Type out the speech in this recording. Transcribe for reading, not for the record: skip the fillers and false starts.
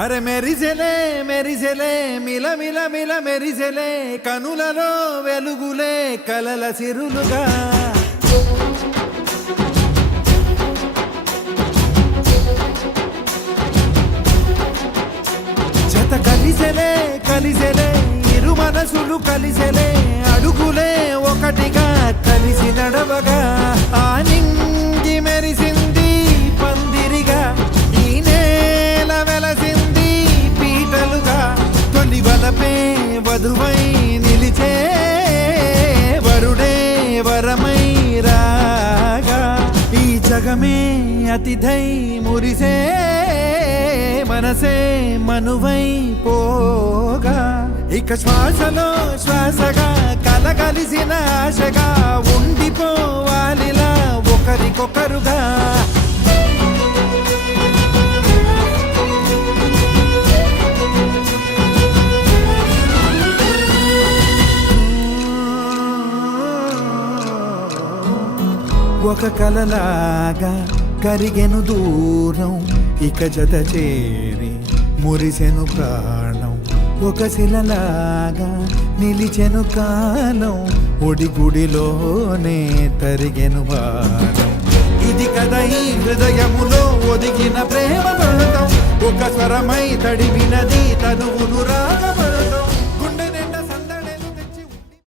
అరే మెరిసెలే మెరిసెలే మిల మిల మిల మెరిసెలే కనులలో వెలుగులే కలల సిరులుగా జత కలిసెలే కలిసెలే ఇరు మనసులు కలిసెలే అడుగులే ఒకటిగా కలిసి నడవగా ఆ నింగి మెరిసింది పందిరిగా ఈ నేల వెలసింది పీటలుగా తొలి వలపే వధువై నిలిచే వరుడే వరమై రాగా ఈ జగమే అతిథై మురిసే మనసే మనువై పోగా ఇక శ్వాసలో శ్వాసగా కలగలిసిన ఆశగా ఉండిపోవాలిలా ఒకరికొకరుగా ఒక కలలాగా కరిగెను దూరం ఇక జత చేరి మురిసెను ప్రాణం ఒక శిలలాగా నిలిచెను కాలం ఒడిగుడిలోనే తరిగెను వారం ఇది కదా ఈ హృదయములో ఒదిగి